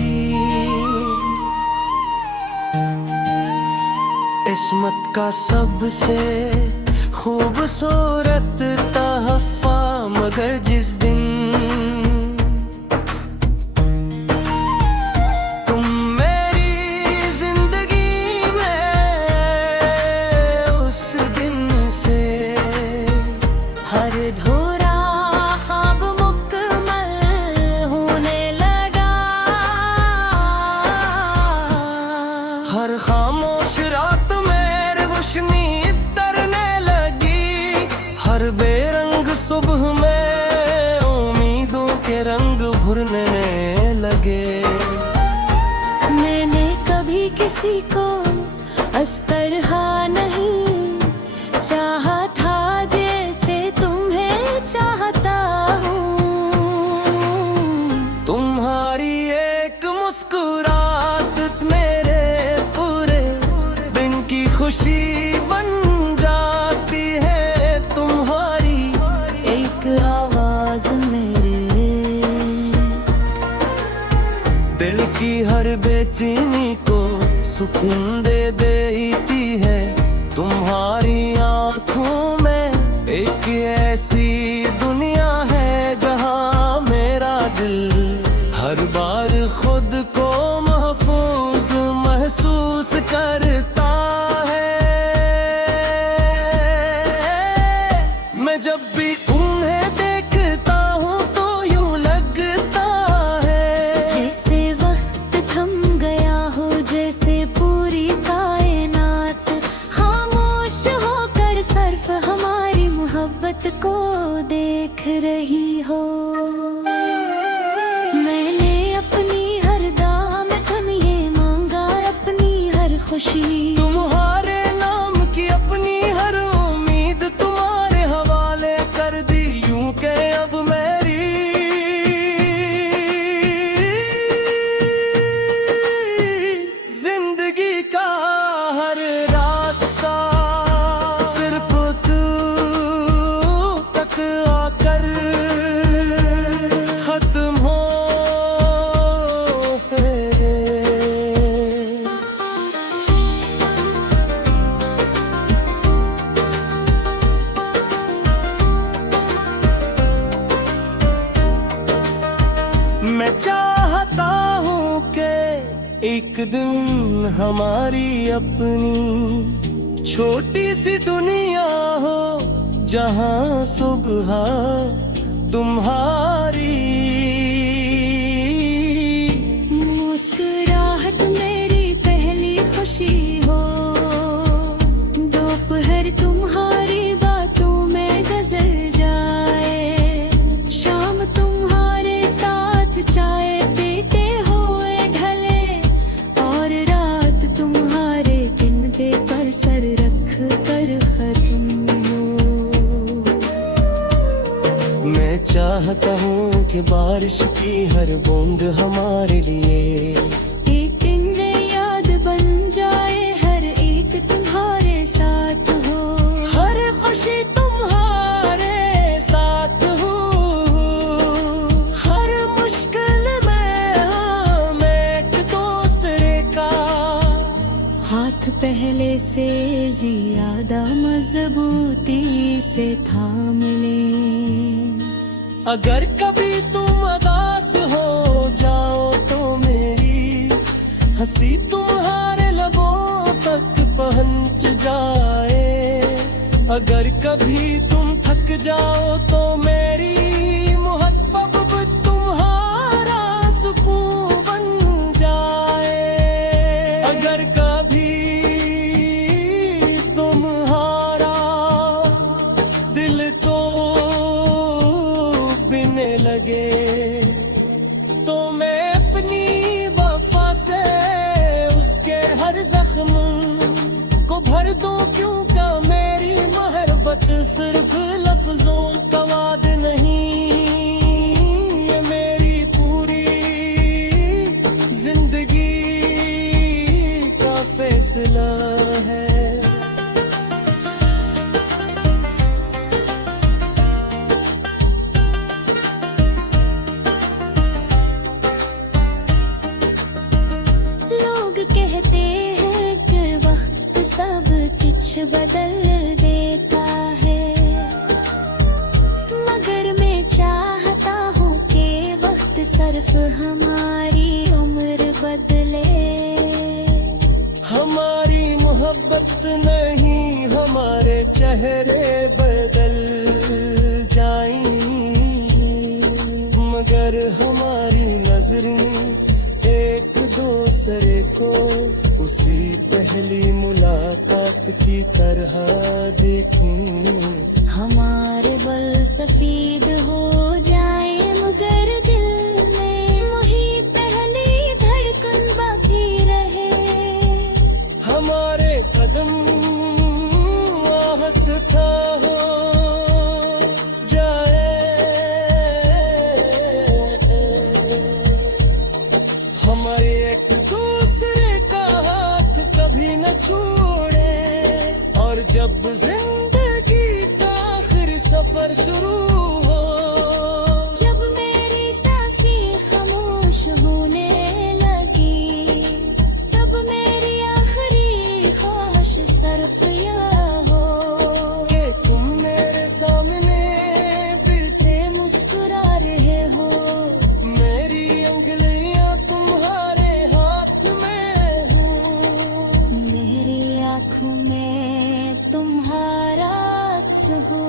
मेरी किस्मत का सबसे खूबसूरत तोहफा, मगर जिस दिन तुम मेरी जिंदगी में, उस दिन से हर धोरा ख्वाब मुकम्मल होने लगा। हर खामोश रात में रोशनी उतरने लगी, हर बेरंग सुबह में उम्मीदों के रंग भुरने लगे। मैंने कभी किसी को इस तरह नहीं चाहा था जैसे तुम्हें चाहता हूँ। तुम्हारी एक मुस्कुराहट मेरे पूरे दिन की खुशी बन जाती है। तुम्हारी एक आवाज मेरे दिल की हर बेचैनी को सुकून दे देती है। तुम्हारी आँखों में एक ऐसी दुनिया है जहाँ मेरा दिल हर बार खुद को महफूज महसूस करता है। मैं जब भी उन्हें देखता हूँ तो यूं लगता है जैसे वक्त थम गया हो, जैसे पूरी कायनात खामोश होकर सिर्फ हमारी मोहब्बत को देख रही हो। मैंने अपनी हर दामन ये मांगा, अपनी हर खुशी तुम्हारे नाम की अपनी हर उम्मीद तुम्हारे हवाले कर दी। यूं के अब मेरी जिंदगी का हर रास्ता सिर्फ तू तक आकर खत्म हो है। मैं चाहता हूँ कि एक दिन हमारी अपनी छोटी सी दुनिया हो, जहाँ सुबह तुम्हारी मुस्कुराहट मेरी पहली खुशी हो। दोपहर तुम्हारी बातों में गुजर जाए, शाम तुम्हारे साथ चाय पीते हुए ढले, और रात तुम्हारे किनबे पर सर रख कर खत्म हो। मैं चाहता हूँ कि बारिश की हर बूंद हमारे लिए एक दिन में याद बन जाए, हर एक तुम्हारे साथ हो। हर खुशी तुम्हारे साथ हो, हर मुश्किल में हम एक दूसरे का हाथ पहले से ज्यादा मजबूती से थाम ले। अगर कभी तुम उदास हो जाओ तो मेरी हंसी तुम्हारे लबों तक पहुंच जाए। अगर कभी तुम थक जाओ तो मेरी मोहब्बत तुम्हारा सुकून बन जाए। अगर कभी तुम्हारा दिल तो बिने लगे तो मैं अपनी वफा से उसके हर जख्म को भर दूं। क्यों का मेरी मोहब्बत सिर्फ लफ्जों का वाद नहीं बदल देता है। मगर मैं चाहता हूँ कि वक्त सिर्फ हमारी उम्र बदले। हमारी मोहब्बत नहीं, हमारे चेहरे बदल जाएं, मगर हमारी नजरें एक दूसरे को उसी पहली मुलाकात की तरह देखें। हमारे बल सफेद हो जाए मगर दिल में वही पहली धड़कन बाकी रहे। हमारे कदम आहिस्ता हो जाए, हमारे एक दूसरे का हाथ कभी न छोड़े। और जब जिंदगी का आखिरी सफर शुरू हो, जब मेरी सांसें खामोश होने लगी, तब मेरी आखिरी ख्वाहिश सिर्फ यह हो कि तुम मेरे सामने बिल्कुल मुस्कुरा रहे हो। मेरी उंगलियां तुम्हारे हाथ में हूँ, मेरी आँखों में तुम्हारा अक्स हो।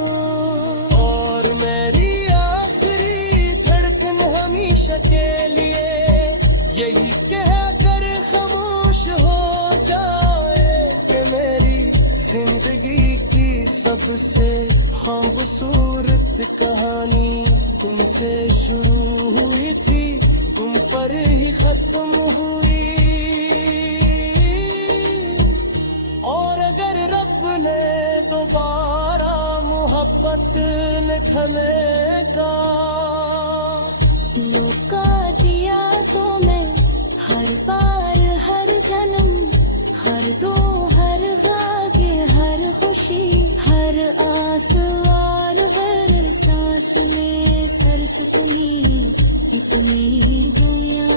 और मेरी आखिरी धड़कन हमेशा के लिए यही कह कर खामोश हो जाए कि मेरी जिंदगी की सबसे खूबसूरत कहानी तुमसे शुरू हुई थी, तुम पर ही खत्म हुई। और अगर रब ने दोबारा मोहब्बत न थमे का लौका दिया तो मैं हर बार हर जन्म, हर दो हर वागे, हर खुशी हर आस और हर सांस में सिर्फ तुम्ही दुनिया।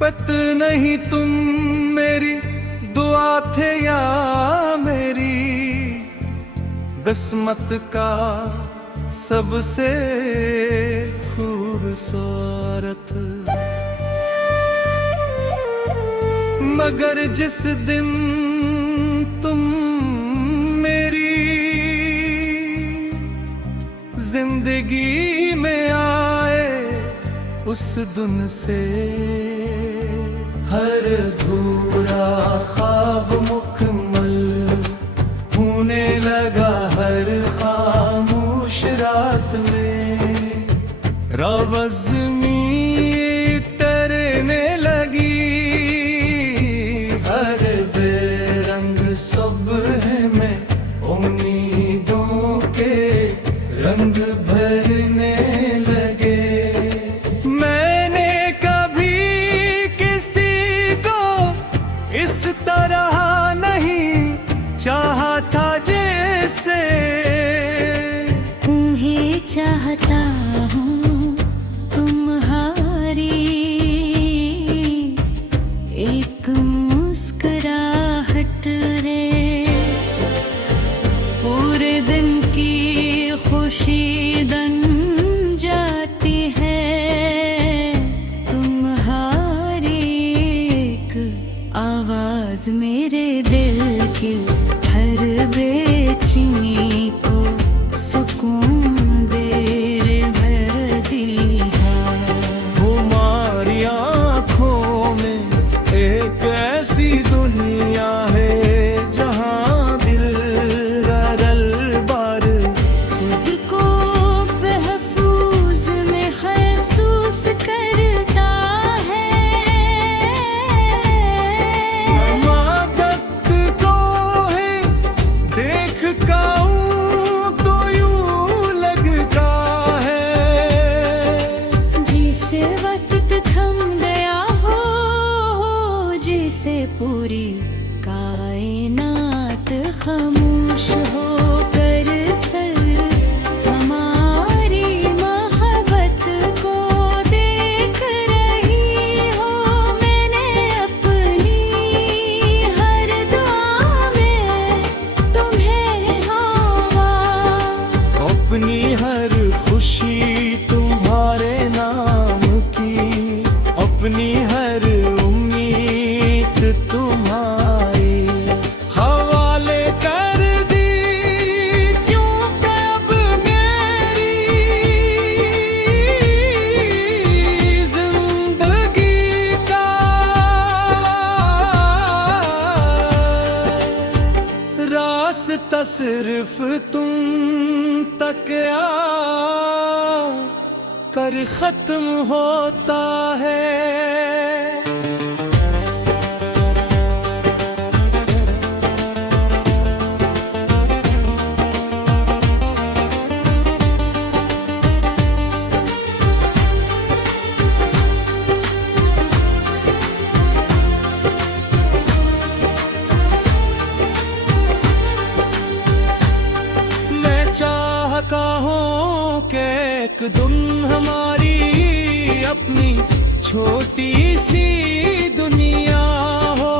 पत नहीं तुम मेरी दुआ थे या मेरी किस्मत का सबसे खूबसूरत। मगर जिस दिन तुम मेरी जिंदगी में आए, उस दिन से हर अधूरा ख्वाब मुकम्मल होने लगा। हर खामोश रात में रवज़नी तैरने लगी, हर बेरंग सुबह में उम्मीदों के रंग भरने लगे। मैंने कभी किसी को इस तरह नहीं चाहा था जैसे तुम्हें चाहता हूँ, तुम्हारी एक मुस्कुराहट रे पूरे दिन की खुशी बन जाती है। तुम्हारी एक आवाज मेरे दिल की हर बेचैनी को सुकून दे रे भरती है। हमारी आँखों में एक ऐसी दुनिया है जहाँ दिल रल बार खुद को महफूज में महसूस करता है। हमाकत को पूरी कायनात खामोश होकर सर हमारी मोहब्बत को देख रही हो। मैंने अपनी हर दुआ में तुम्हें हाँवा, अपनी हर खुशी तुम्हारे नाम की, अपनी हर उम्मीद तुम्हारी हवाले कर दी। क्योंकि अब मेरी जिंदगी का रास्ता सिर्फ तुम तक कर खत्म होता है। मैं चाहता हूँ कि एक दिन हमारी अपनी छोटी सी दुनिया हो,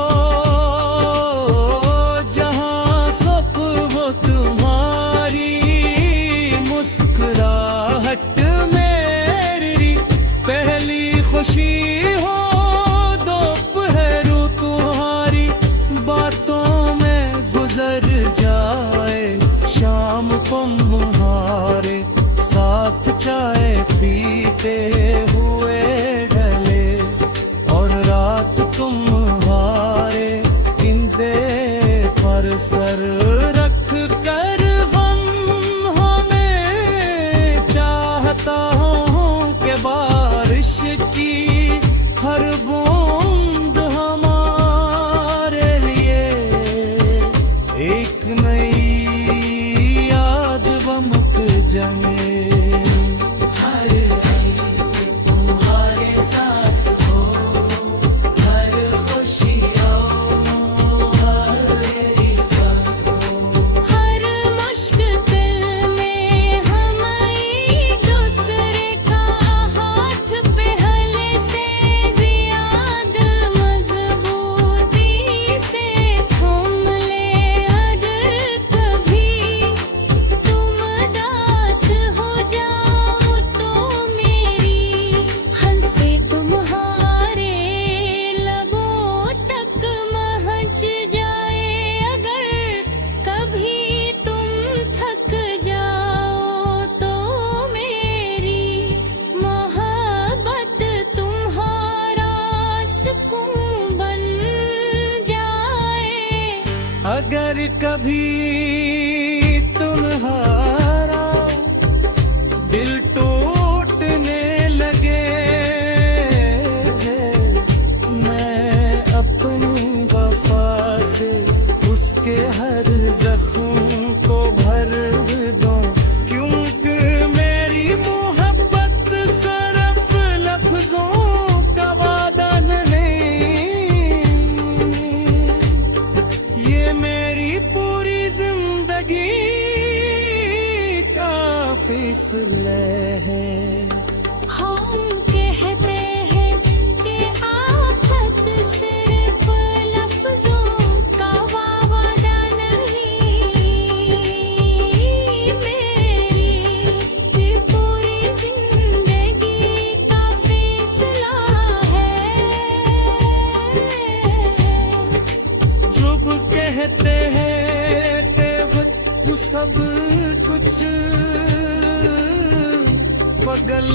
जहाँ सब वो तुम्हारी मुस्कुराहट मेरी पहली खुशी हो। दोपहर तुम्हारी बातों में गुजर जाए, शाम को मुहारे साथ चाय पीते हुए ढले, और रात तुम्हारे इंदे पर सर रख कर गम हमें चाहता हूँ कि बारिश की हर बूंद हमारे लिए एक नई याद बमुक जमे। हर मुश्किल में हम एक दूसरे का हाथ पे हले से ज़्यादा मजबूती से थाम ले। अगर कभी तुम दास हो जाओ तो मेरी हंसे तुम्हारे लबों तक महक जाए। अगर कभी तुम थक जाओ तो मेरी मोहब्बत तुम्हारा सुकून बन जाए। अगर कभी तुम्हारा दिल टूटने लगे, मैं अपनी वफा से उसके हर जख्म को भर दूं। क्योंकि मेरी मोहब्बत सिर्फ लफ्जों का वादा नहीं, ये मेरी पूरी जिंदगी का फैसला है। हम कहते हैं कि आफत सिर्फ लफ्जों का वादा नहीं, मेरी पूरी जिंदगी का फैसला है। जब कहते हैं कि वक्त सब कुछ बदल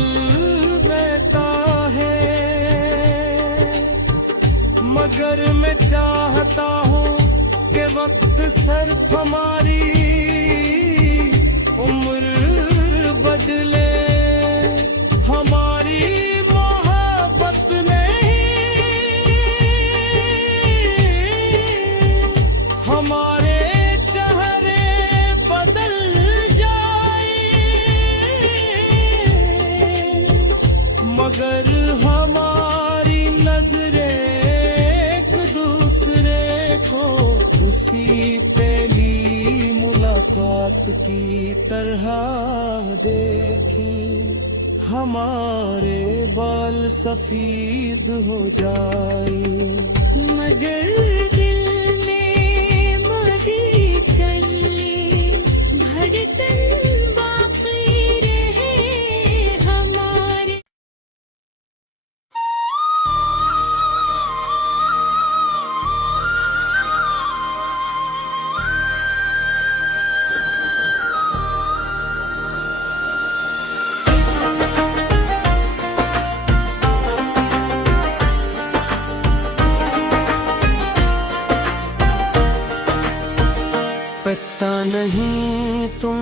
देता है, मगर मैं चाहता हूँ कि वक्त सिर्फ हमारी उम्र बदले, हमारी मोहब्बत नहीं, हमारे चेहरे बदल जाए, मगर हमारी नजरें एक दूसरे किसी पहली मुलाकात की तरह देखी, हमारे बाल सफेद हो जाए, मगर दिल में मरी गली धड़कन बाकी रहे हमारे। पता नहीं तुम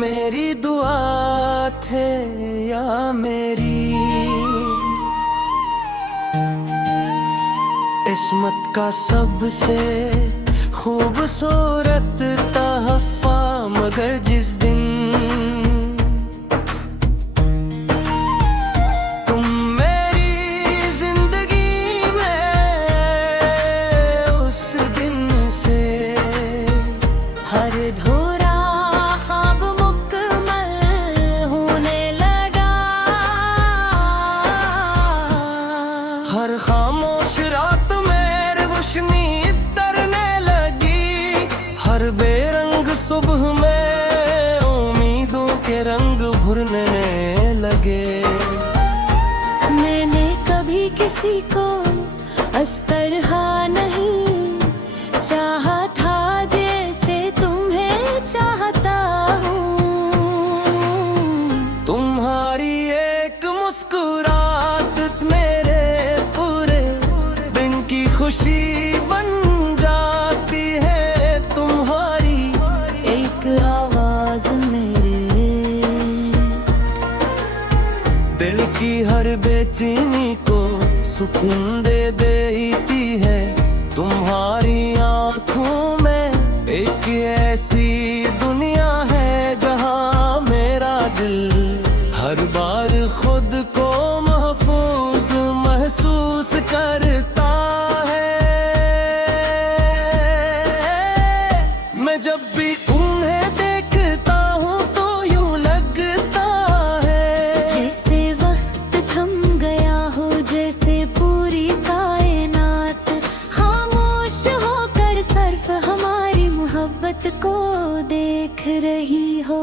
मेरी दुआ थे या मेरी किस्मत का सबसे खूबसूरत तोहफा, मगर जिस दिन तुम मेरी जिंदगी में, उस दिन से हर धोरा ख्वाब मुकम्मल होने लगा, हर खामोश रात में रोशनी तरने लगी, हर बेरंग सुबह में उम्मीदों के रंग भुरने लगे। मैंने कभी किसी को इस तरह नहीं चाहा था जैसे तुम्हें चाहता हूँ। तुम्हारी एक मुस्कुराहट मेरे पूरे दिन की खुशी बन जाती है, तुम्हारी एक आवाज मेरे दिल की हर बेचैनी को सुकून दे देती है, तुम्हारी आँखों में एक ऐसी दुनिया है जहाँ मेरा दिल हर बार खुद को महफूज महसूस करता है। मैं जब भी उन्हें देखता हूँ तो यूं लगता है जैसे वक्त थम गया हो, जैसे पूरी कायनात खामोश होकर सिर्फ हमारी मोहब्बत को देख रही हो।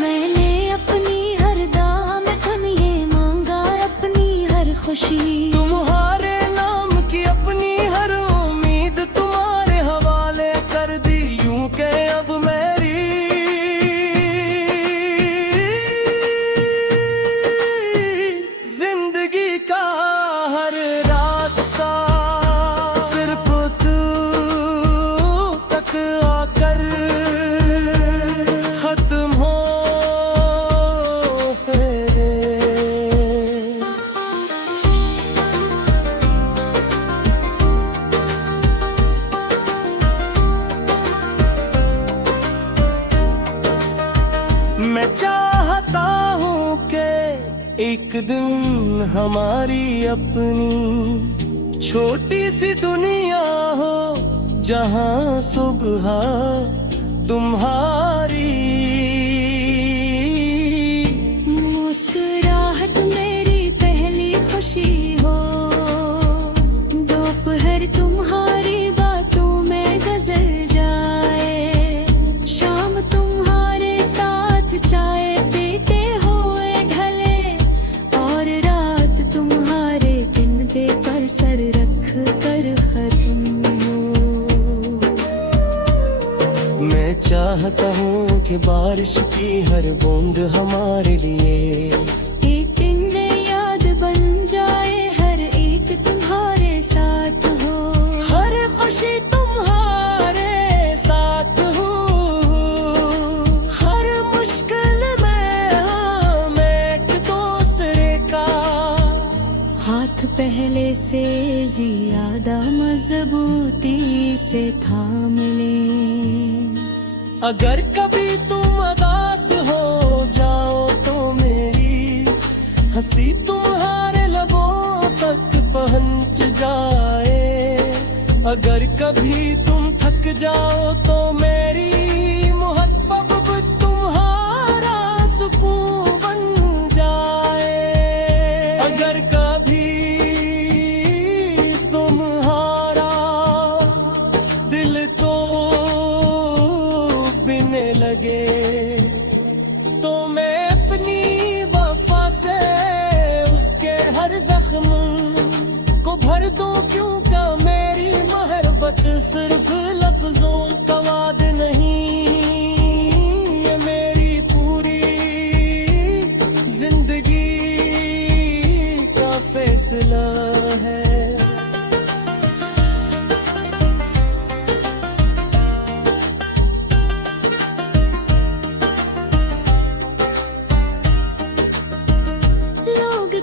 मैंने अपनी हर दामन ये मांगा, अपनी हर खुशी तुम्हारे नाम की अपनी हर उम्मीद तुम्हारे हवाले कर दी, यूं के अब मेरी जिंदगी का हर रास्ता सिर्फ तू तक आकर खत्म हो है। मैं चाहता हूँ कि एक दिन हमारी अपनी छोटी सी दुनिया हो, जहाँ सुबह तुम्हारी मुस्कुराहट मेरी पहली खुशी हो, दोपहर तुम्हारी बातों में गुजर जाए, शाम तुम्हारे साथ चाय पीते हुए ढले, और रात तुम्हारे दिन पे पर सर रख कर खत्म हो। मैं चाहता हूँ कि बारिश की हर बूंद हमारे लिए एक दिन में याद बन जाए, हर एक तुम्हारे साथ हो, हर खुशी तुम्हारे साथ हो, हर मुश्किल में हम एक दूसरे का हाथ पहले से ज्यादा मजबूती से थाम ले। अगर कभी तुम उदास हो जाओ तो मेरी हंसी तुम्हारे लबों तक पहुंच जाए, अगर कभी तुम थक जाओ तो मेरी मोहब्बत तुम्हारा सुकून बन जाए। अगर कभी तुम्हारा दिल तो बिने लगे तो मैं अपनी वफा से उसके हर जख्म को भर दूं। क्यों का मेरी मोहब्बत सिर्फ लफ्जों का वाद नहीं, ये मेरी पूरी जिंदगी का फैसला है।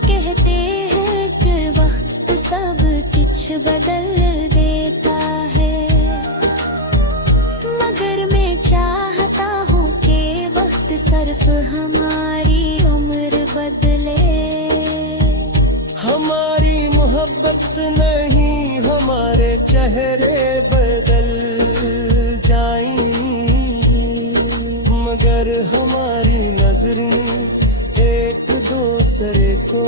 कहते हैं कि वक्त सब कुछ बदल देता है, मगर मैं चाहता हूँ कि वक्त सिर्फ हमारी उम्र बदले। हमारी मोहब्बत नहीं हमारे चेहरे बदल जाएंगी, मगर हमारी नजरें एक दूसरे को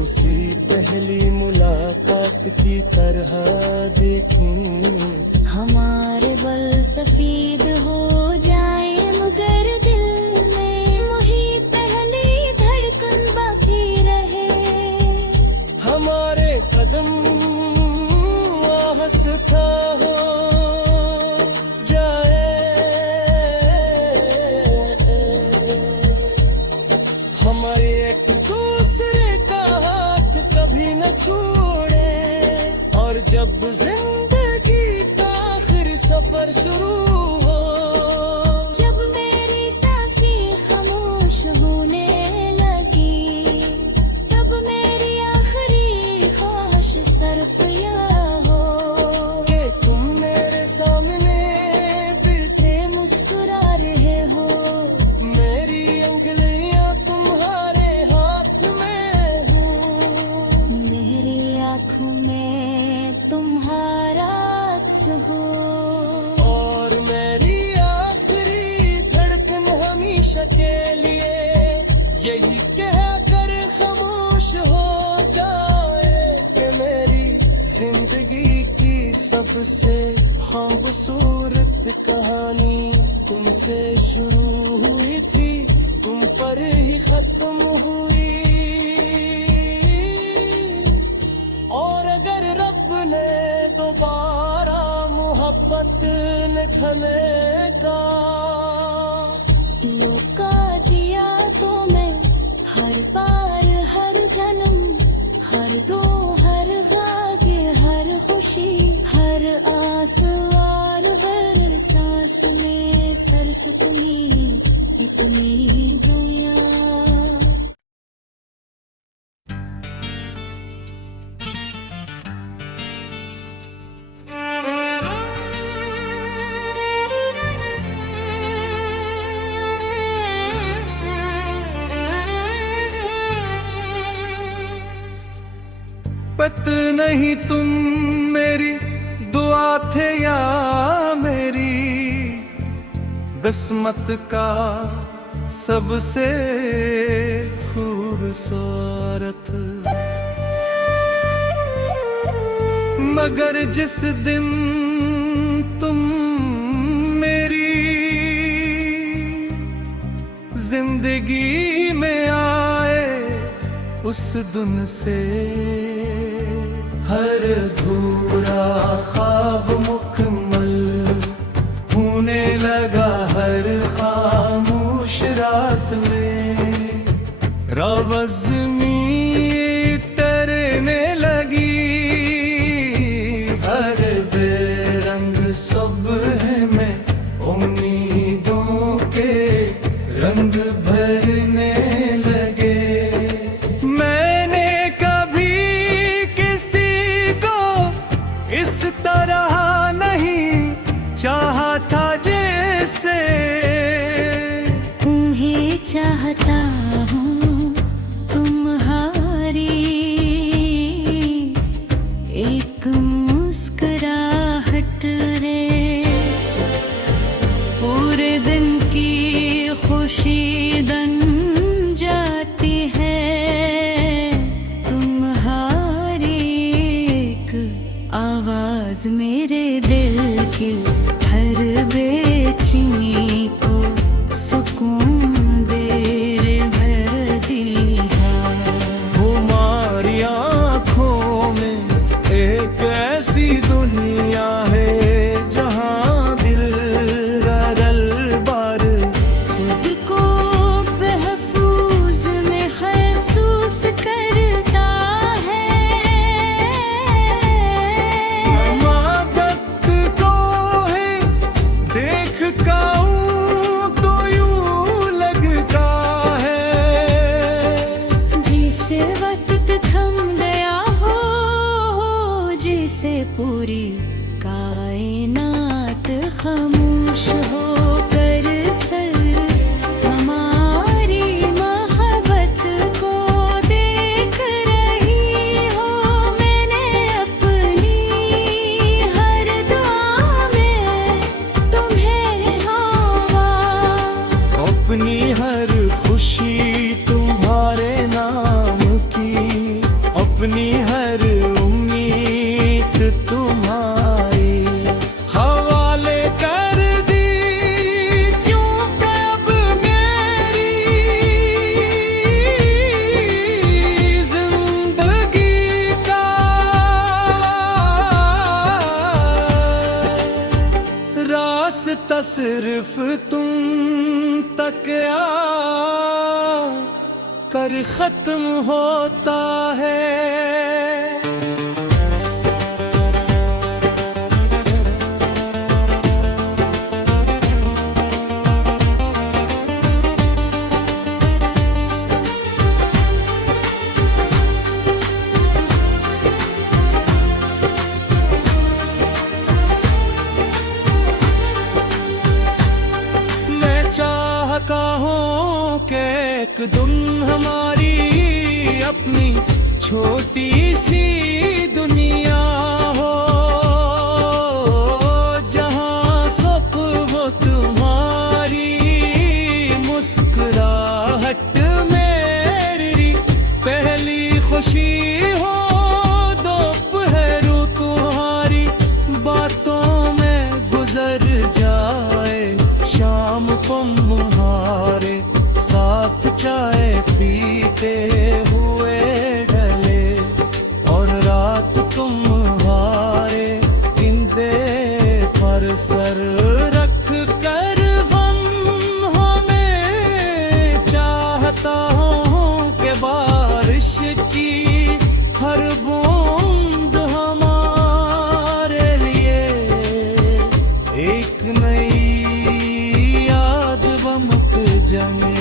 उसी पहली मुलाकात की तरह देखें। हमारे बल सफेद हो जाए मगर दिल में वही पहली धड़कन बाकी रहे। हमारे कदम आहिस्ता हो जाए, हमारे एक दूसरे का हाथ कभी न छोड़े। और जब जिंदगी का आखिरी सफर शुरू हो, जब मेरी सांसें खामोश होने लगी, तब मेरी आखिरी ख्वाहिश सिर्फ यह हो कि तुम मेरे सामने बैठे मुस्कुरा रहे हो। मेरी उंगलियां तुम्हारे हाथ में हूँ, मेरी आँखों में तुम्हारा अक्स हो। और मेरी आखिरी धड़कन हमेशा के लिए यही कह कर खामोश हो जाए कि मेरी जिंदगी की सबसे खूबसूरत कहानी तुमसे शुरू हुई थी, तुम पर ही खत्म हुई। और अगर रब ने दोबारा मोहब्बत न थमे का लौका दिया तो मैं हर बार हर जन्म, हर दो हर भाग्य हर खुशी हर आस और हर सांस में सिर्फ तुम्हीं इतनी दुनिया। पत नहीं तुम मेरी दुआ थे या मेरी किस्मत का सबसे खूबसूरत। मगर जिस दिन तुम मेरी जिंदगी में आए, उस दिन से हर अधूरा ख्वाब मुकम्मल होने लगा। हर खामोश रात में रवज़नी तैरने लगी, हर बेरंग सुबह में उम्मीदों के रंग भरने लगे। मैंने कभी किसी को इस तरह नहीं चाहा था जैसे तुम्हें चाहता हूँ, तुम मुश्किल हर बेचैनी को सुकून दे रे दिल हमारी आँखों में एक ऐसी दुनिया है जहाँ दिल गरल बार खुद को महफूज में महसूस करता है। मदद को है देख काऊं तो यूं लगता है जिसे वक्त थम गया हो, जिसे पूरी कायनात खामोश हो कर सर हमारी मोहब्बत को देख रही हो। मैंने अपनी हर दुआ में तुम्हें हाँवा, अपनी हर खुशी तुम्हारे नाम की, अपनी हर उम्मीद तुम्हारी हवाले कर दी। क्योंकि अब मेरी जिंदगी का रास्ता सिर्फ तुम तक आ कर खत्म होता है। मैं चाहता हूँ कि एक दिन हमारी अपनी छोटी सी दुनिया हो, जहाँ सब हो तुम्हारी मुस्कुराहट मेरी पहली खुशी हो। दोपहर तुम्हारी बातों में गुजर जाए, शाम को मुहारे साथ चाय पीते हुए ढले, और रात तुम्हारे इंदे पर सर रख कर गम हमें चाहता हूँ कि बारिश की हर बूंद हमारे लिए एक नई याद बमक जमे।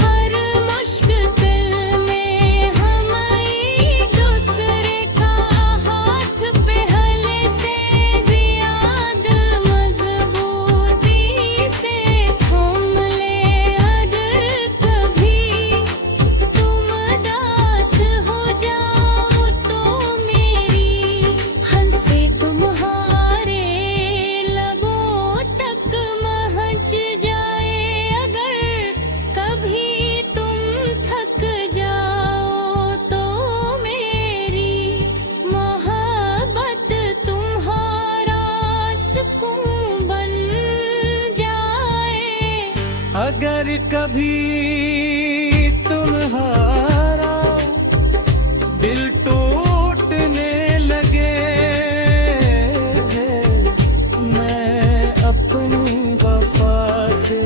हर मुश्किल में हम एक दूसरे का हाथ पहले से ज्यादा मजबूती से थाम ले। अगर कभी तुम दास हो जाओ तो मेरी हंसे तुम्हारे लबों तक महज जाए। अगर कभी तुम थक जाओ तो मेरी मोहब्बत तुम्हारा सुकून बन जाए। अगर कभी तुम्हारा दिल टूटने लगे, मैं अपनी वफा से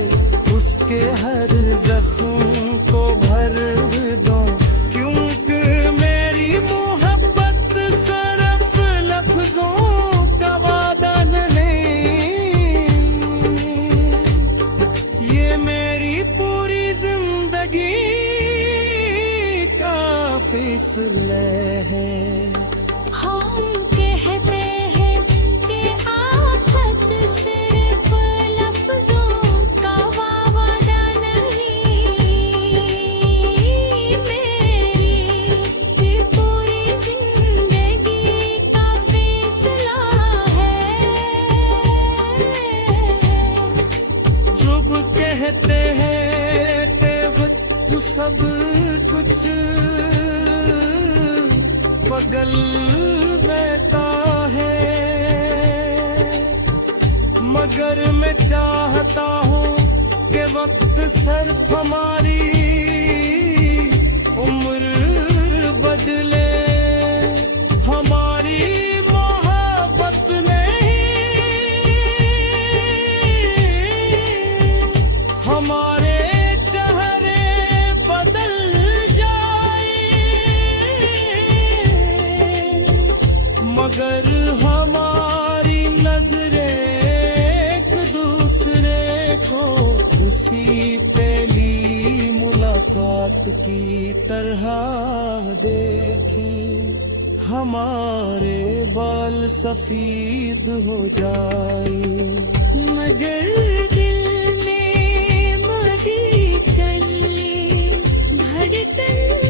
उसके हर जख्म को भर दूं। क्योंकि मेरी मोहब्बत सिर्फ लफ्जों का वादा नहीं, ये मेरी पूरी कुछ बगल रहता है, मगर मैं चाहता हूँ कि वक्त सिर्फ हमारी उम्र बदले, हमारी मोहब्बत नहीं, हमारे चेहरे बदल जाए, मगर हमारी नजरें एक दूसरे को उसी पहली मुलाकात की तरह देखें, हमारे बाल सफेद हो जाए, मगर दिल में मरी कल धड़कन